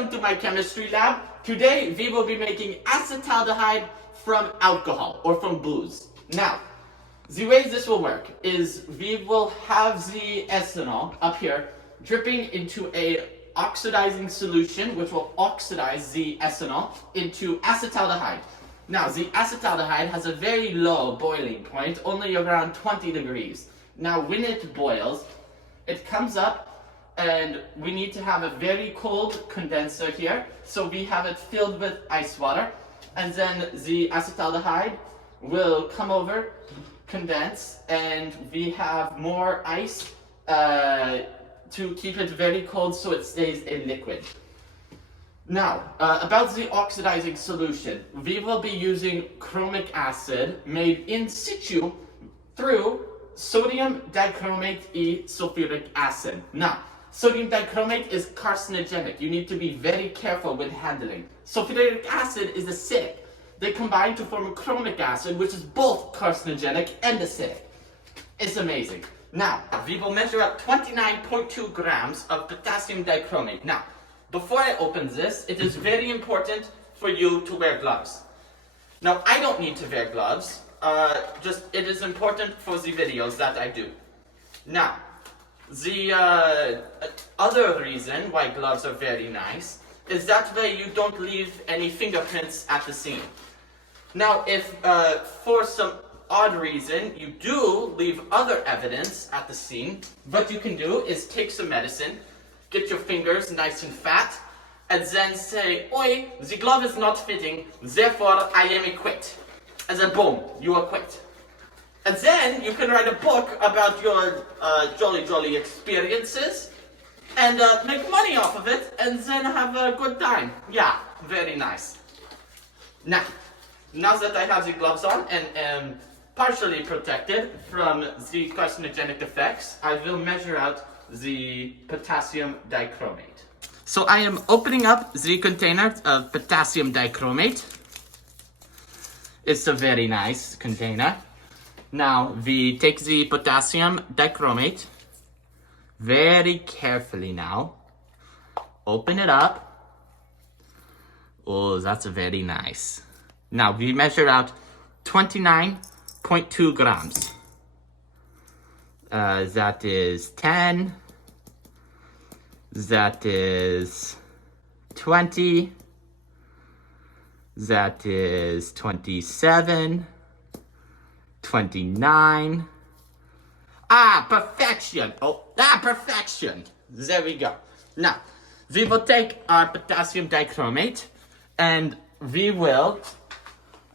Welcome to my chemistry lab. Today we will be making acetaldehyde from alcohol or from booze. Now, the way this will work is we will have the ethanol up here dripping into a oxidizing solution which will oxidize the ethanol into acetaldehyde. Now, the acetaldehyde has a very low boiling point, only around 20 degrees. Now, when it boils, it comes up and we need to have a very cold condenser here. So we have it filled with ice water, and then the acetaldehyde will come over, condense, and we have more ice to keep it very cold so it stays a liquid. Now, about the oxidizing solution, we will be using chromic acid made in situ through sodium dichromate sulfuric acid. Now, sodium dichromate is carcinogenic. You need to be very careful with handling. Sulfuric acid is acidic. They combine to form a chromic acid, which is both carcinogenic and acidic. It's amazing. Now, we will measure out 29.2 grams of potassium dichromate. Now, before I open this, it is very important for you to wear gloves. Now, I don't need to wear gloves. It is important for the videos that I do. Now, the other reason why gloves are very nice is that way you don't leave any fingerprints at the scene. Now, if for some odd reason you do leave other evidence at the scene, what you can do is take some medicine, get your fingers nice and fat, and then say, "Oi, the glove is not fitting, therefore I am acquit." And then boom, you acquit. And then you can write a book about your jolly experiences and make money off of it and then have a good time. Yeah, very nice. Now that I have the gloves on and am partially protected from the carcinogenic effects, I will measure out the potassium dichromate. So I am opening up the container of potassium dichromate. It's a very nice container. Now, we take the potassium dichromate very carefully now. Open it up. Oh, that's very nice. Now, we measure out 29.2 grams. That is 10. That is 20. That is 27. 29. Perfection. Perfection. There we go. Now, we will take our potassium dichromate and we will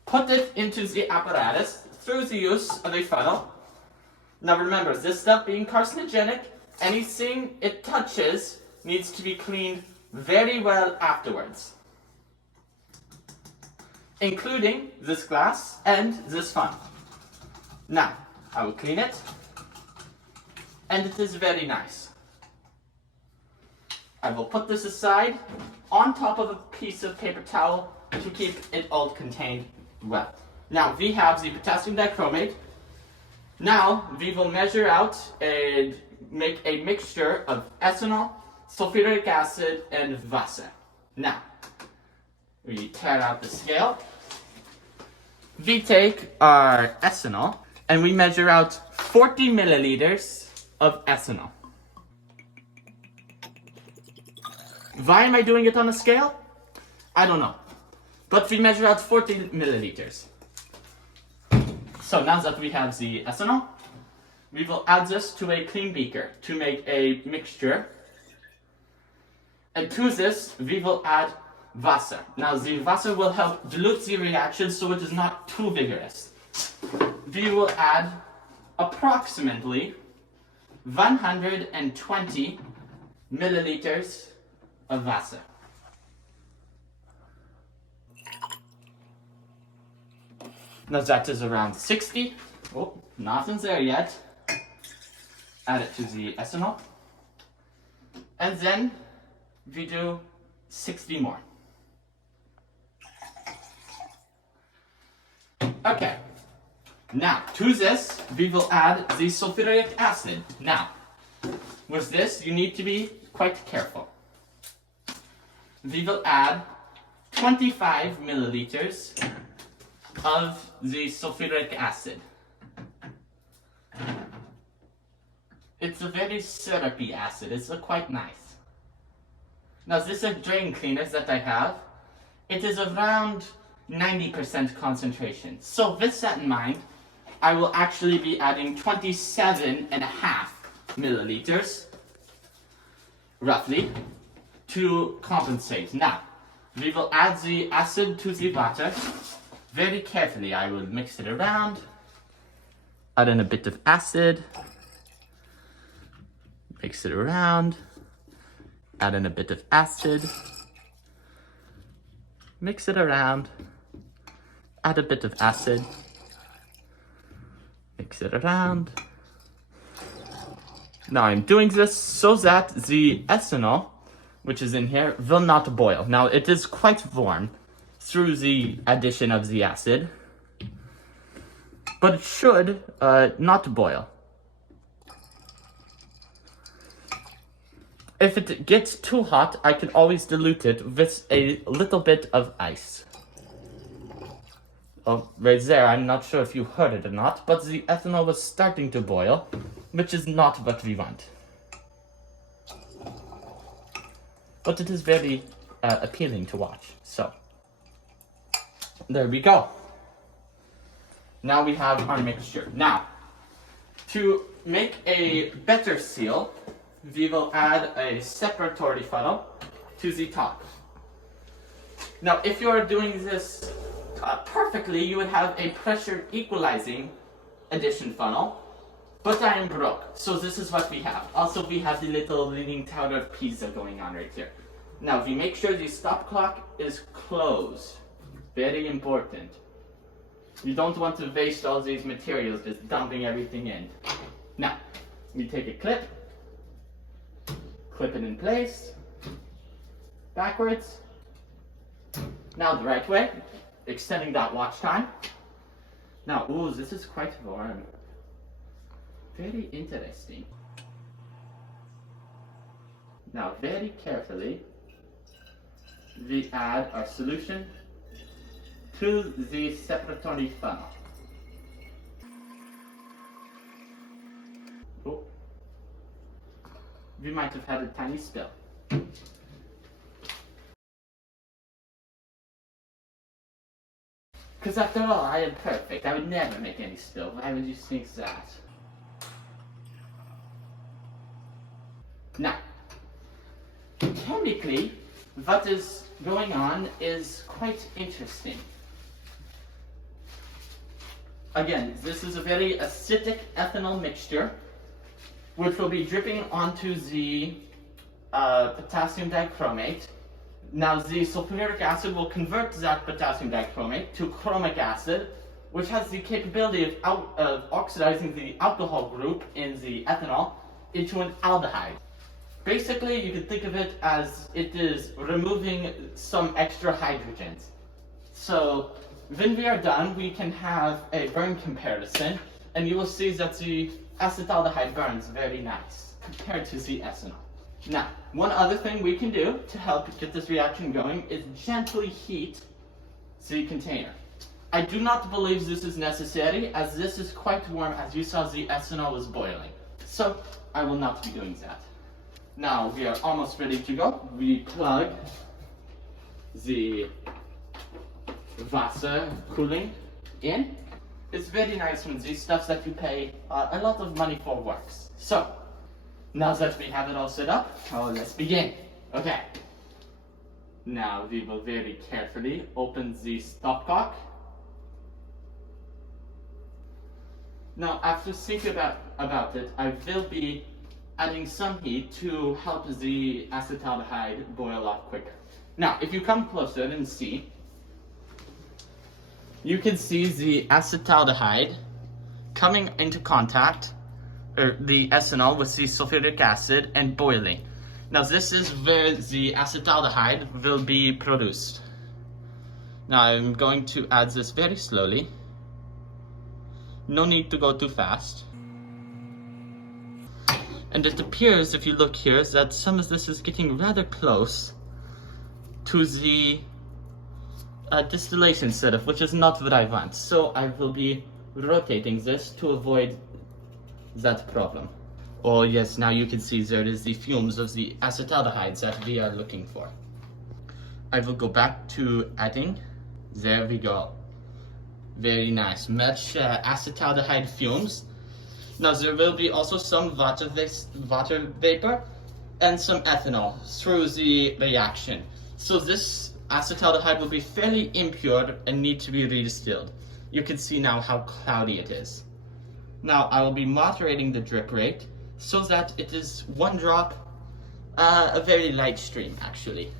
put it into the apparatus through the use of a funnel. Now remember, this stuff being carcinogenic, anything it touches needs to be cleaned very well afterwards, including this glass and this funnel. Now, I will clean it, and it is very nice. I will put this aside on top of a piece of paper towel to keep it all contained well. Now, we have the potassium dichromate. Now, we will measure out and make a mixture of ethanol, sulfuric acid, and Wasser. Now, we tear out the scale. We take our ethanol, and we measure out 40 milliliters of ethanol. Why am I doing it on a scale? I don't know. But we measure out 40 milliliters. So now that we have the ethanol, we will add this to a clean beaker to make a mixture. And to this, we will add Wasser. Now the Wasser will help dilute the reaction so it is not too vigorous. We will add approximately 120 milliliters of Wasser. Now that is around 60. Oh, nothing's there yet. Add it to the ethanol. And then we do 60 more. Okay. Now, to this, we will add the sulfuric acid. Now, with this, you need to be quite careful. we will add 25 milliliters of the sulfuric acid. It's a very syrupy acid. It's quite nice. Now this is drain cleaners that I have. It is around 90% concentration. So with that in mind, I will actually be adding 27.5 milliliters, roughly, to compensate. Now, we will add the acid to the water. Very carefully, I will mix it around. Add in a bit of acid. Mix it around. Add in a bit of acid. Mix it around. Add a bit of acid. Mix it around. Now I'm doing this so that the ethanol, which is in here, will not boil. Now it is quite warm through the addition of the acid, but it should not boil. If it gets too hot, I can always dilute it with a little bit of ice. Oh, right there, I'm not sure if you heard it or not, but the ethanol was starting to boil, which is not what we want. But it is very appealing to watch, so. There we go. Now we have our mixture. Now, to make a better seal, we will add a separatory funnel to the top. Now, if you are doing this perfectly, you would have a pressure equalizing addition funnel, but I am broke, so this is what we have. Also, we have the little Leaning Tower of Pisa going on right here. Now, we make sure the stop clock is closed. Very important. You don't want to waste all these materials just dumping everything in. Now, we take a clip, clip it in place, backwards. Now the right way, extending that watch time. Now, ooh, this is quite warm. Very interesting. Now, very carefully, we add our solution to the separatory funnel. Oh. We might have had a tiny spill. Because after all, I am perfect. I would never make any spill. Why would you think that? Now, chemically, what is going on is quite interesting. Again, this is a very acidic ethanol mixture, which will be dripping onto the potassium dichromate. Now, the sulfuric acid will convert that potassium dichromate to chromic acid, which has the capability of oxidizing the alcohol group in the ethanol into an aldehyde. Basically, you can think of it as it is removing some extra hydrogens. So, when we are done, we can have a burn comparison, and you will see that the acetaldehyde burns very nice compared to the ethanol. Now, one other thing we can do to help get this reaction going is gently heat the container. I do not believe this is necessary, as this is quite warm, as you saw the ethanol is boiling. So, I will not be doing that. Now, we are almost ready to go. We plug the Wasser cooling in. It's very nice when these stuff that you pay a lot of money for works. So, now that we have it all set up, let's begin. Okay. Now we will very carefully open the stopcock. Now, after thinking about it, I will be adding some heat to help the acetaldehyde boil off quicker. Now, if you come closer and see, you can see the acetaldehyde coming into contact, or the ethanol with the sulfuric acid, and boiling. Now this is where the acetaldehyde will be produced. Now I'm going to add this very slowly. No need to go too fast. And it appears, if you look here, that some of this is getting rather close to the distillation setup, which is not what I want. So I will be rotating this to avoid that problem. Oh yes, now you can see there is the fumes of the acetaldehydes that we are looking for. I will go back to adding. There we go. Very nice. Much acetaldehyde fumes. Now there will be also some water vapor and some ethanol through the reaction. So this acetaldehyde will be fairly impure and need to be redistilled. You can see now how cloudy it is. Now I will be moderating the drip rate so that it is one drop, a very light stream actually.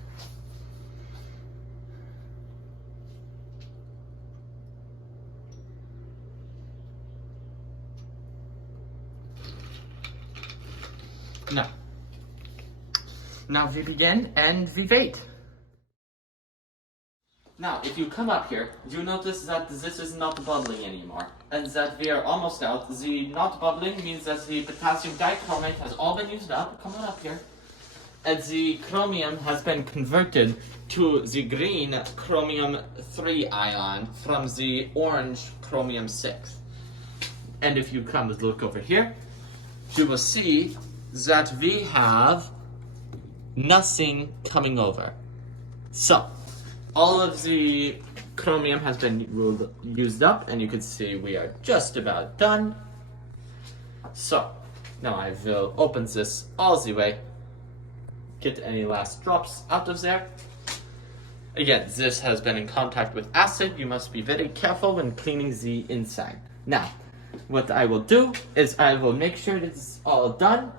Now we begin and we wait. Now, if you come up here, you notice that this is not bubbling anymore, and that we are almost out. The not bubbling means that the potassium dichromate has all been used up. Come on up here. And the chromium has been converted to the green chromium 3 ion from the orange chromium 6. And if you come and look over here, you will see that we have nothing coming over. So, all of the chromium has been used up, and you can see we are just about done. So, now I will open this all the way, get any last drops out of there. Again, this has been in contact with acid. You must be very careful when cleaning the inside. Now, what I will do is I will make sure it's all done.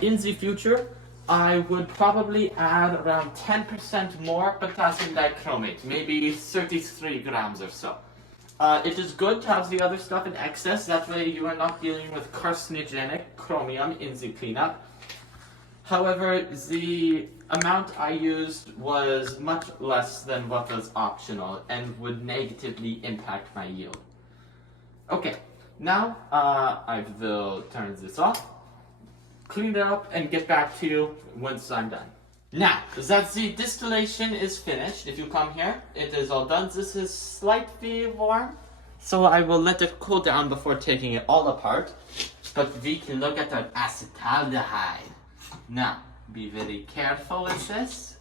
In the future, I would probably add around 10% more potassium dichromate, maybe 33 grams or so. It is good to have the other stuff in excess, that way you are not dealing with carcinogenic chromium in the cleanup. However, the amount I used was much less than what was optional and would negatively impact my yield. Okay, now I will turn this off, clean it up, and get back to you once I'm done. Now that the distillation is finished, if you come here, it is all done. This is slightly warm, so I will let it cool down before taking it all apart. But we can look at our acetaldehyde. Now, be very careful with this.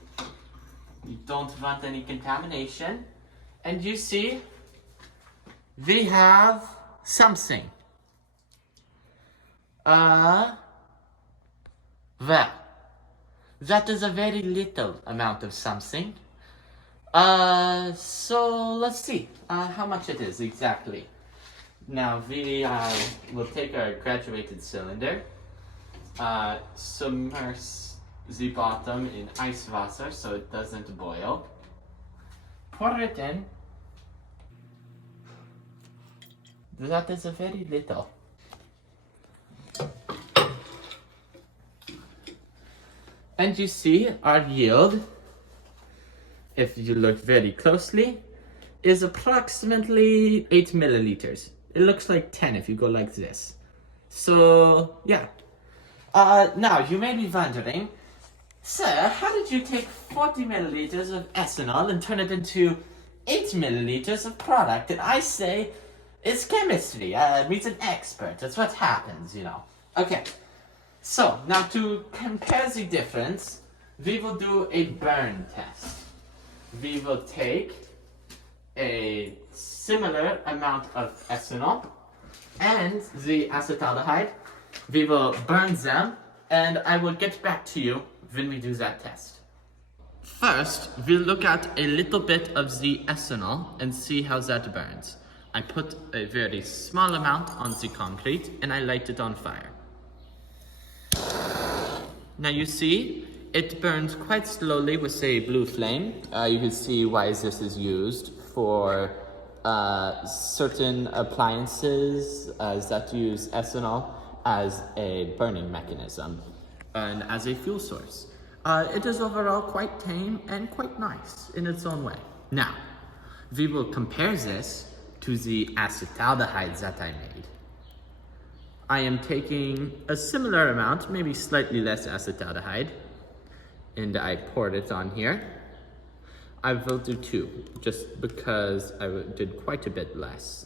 You don't want any contamination. And you see, we have something. Well, that is a very little amount of something. So let's see how much it is exactly. Now we will take our graduated cylinder, submerge the bottom in ice water so it doesn't boil. Pour it in. That is a very little. And you see our yield, if you look very closely, is approximately 8 milliliters. It looks like 10 if you go like this. So, yeah. Now, you may be wondering, sir, how did you take 40 milliliters of ethanol and turn it into 8 milliliters of product? And I say, it's chemistry. Meets an expert. That's what happens, you know. Okay. So, now to compare the difference, we will do a burn test. We will take a similar amount of ethanol and the acetaldehyde. We will burn them, and I will get back to you when we do that test. First, we'll look at a little bit of the ethanol and see how that burns. I put a very small amount on the concrete and I light it on fire. Now you see, it burns quite slowly with a blue flame. You can see why this is used for certain appliances that use ethanol as a burning mechanism and as a fuel source. It is overall quite tame and quite nice in its own way. Now, we will compare this to the acetaldehydes that I made. I am taking a similar amount, maybe slightly less acetaldehyde, and I poured it on here. I will do 2, just because I did quite a bit less.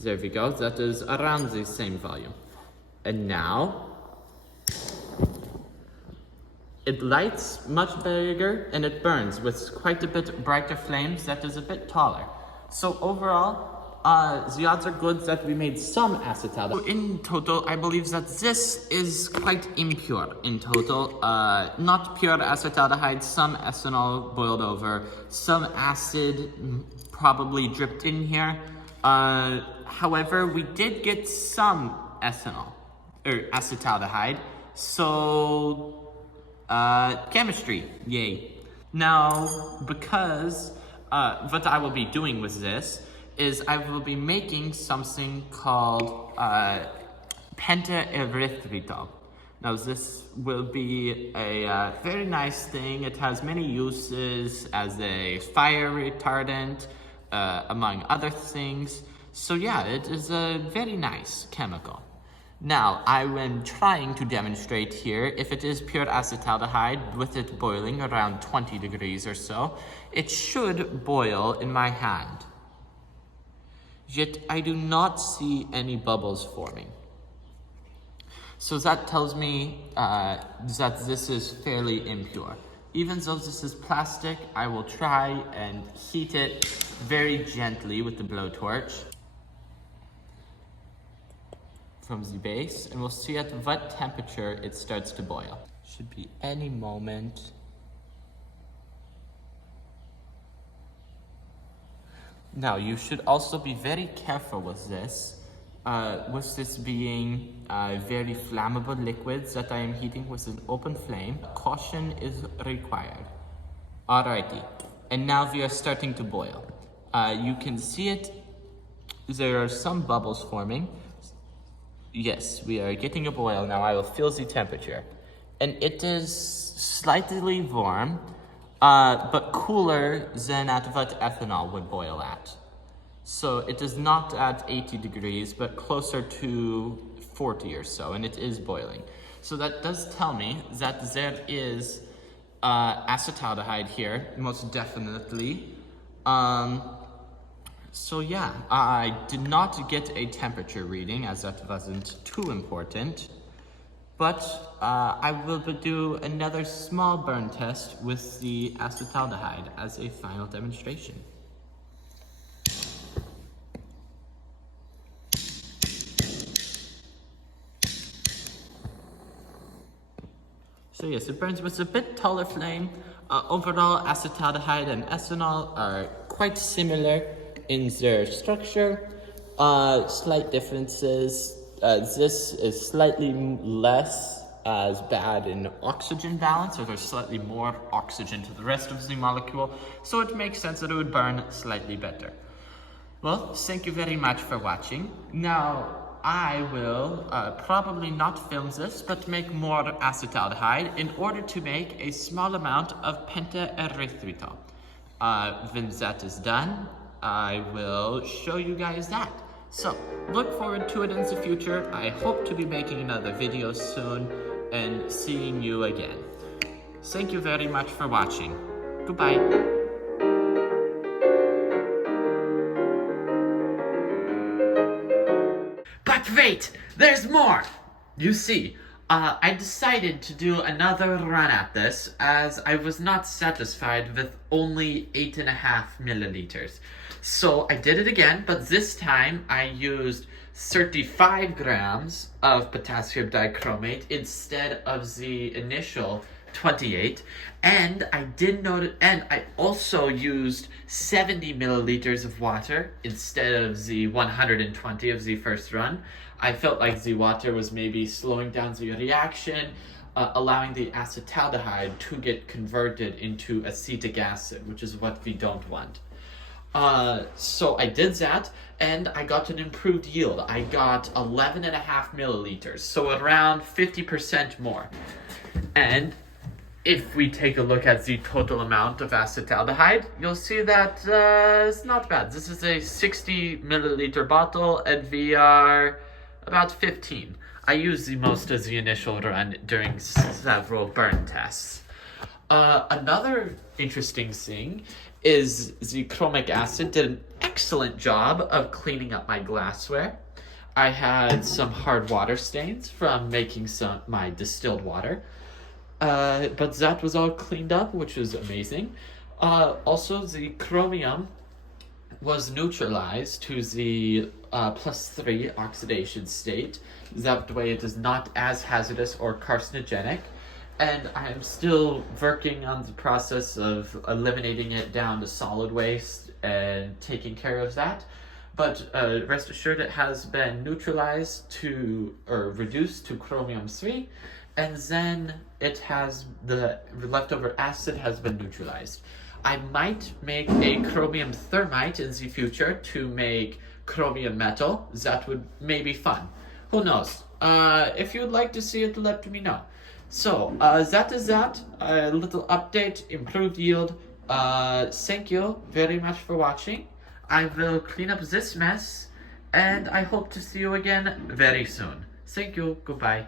There we go, that is around the same volume. And now, it lights much bigger and it burns with quite a bit brighter flames that is a bit taller. So overall, the odds are good that we made some acetaldehyde. So in total, I believe that this is quite impure in total. Not pure acetaldehyde, some ethanol boiled over, some acid probably dripped in here. However, we did get some ethanol, or acetaldehyde, so chemistry, yay. Now, because what I will be doing with this is I will be making something called pentaerythritol. Now this will be a very nice thing. It has many uses as a fire retardant, among other things. So yeah, it is a very nice chemical. Now, I am trying to demonstrate here, if it is pure acetaldehyde with it boiling around 20 degrees or so, it should boil in my hand. Yet, I do not see any bubbles forming. So that tells me that this is fairly impure. Even though this is plastic, I will try and heat it very gently with the blowtorch from the base, and we'll see at what temperature it starts to boil. Should be any moment. Now, you should also be very careful with this being very flammable liquids that I am heating with an open flame. Caution is required. Alrighty, and now we are starting to boil. You can see it, there are some bubbles forming. Yes, we are getting a boil now. I will feel the temperature. And it is slightly warm, but cooler than at what ethanol would boil at. So it is not at 80 degrees, but closer to 40 or so, and it is boiling. So that does tell me that there is acetaldehyde here, most definitely. So yeah, I did not get a temperature reading as that wasn't too important, but I will do another small burn test with the acetaldehyde as a final demonstration. So yes, it burns with a bit taller flame. Overall, acetaldehyde and ethanol are quite similar in their structure. Slight differences. This is slightly less as bad in oxygen balance, or there's slightly more oxygen to the rest of the molecule, so it makes sense that it would burn slightly better. Well, thank you very much for watching. Now, I will probably not film this, but make more acetaldehyde in order to make a small amount of pentaerythritol. When that is done, I will show you guys that. So, look forward to it in the future. I hope to be making another video soon and seeing you again. Thank you very much for watching. Goodbye. But wait, there's more! You see, I decided to do another run at this as I was not satisfied with only 8.5 milliliters. So I did it again, but this time I used 35 grams of potassium dichromate instead of the initial 28, and I also used 70 milliliters of water instead of the 120 of the first run. I felt like the water was maybe slowing down the reaction, allowing the acetaldehyde to get converted into acetic acid, which is what we don't want. So I did that, and I got an improved yield. I got 11.5 milliliters, so around 50% more. And if we take a look at the total amount of acetaldehyde, you'll see that it's not bad. This is a 60 milliliter bottle, and we are about 15. I used the most of the initial run during several burn tests. Another interesting thing is the chromic acid did an excellent job of cleaning up my glassware. I had some hard water stains from making my distilled water, but that was all cleaned up, which was amazing. Also, the chromium was neutralized to the +3 oxidation state. That way it is not as hazardous or carcinogenic. And I am still working on the process of eliminating it down to solid waste and taking care of that. But rest assured it has been neutralized to, or reduced to chromium-3, and then it has, the leftover acid has been neutralized. I might make a chromium thermite in the future to make chromium metal. That would maybe fun. Who knows? If you'd like to see it, let me know. So, that is that. A little update, improved yield. Thank you very much for watching. I will clean up this mess, and I hope to see you again very soon. Thank you. Goodbye.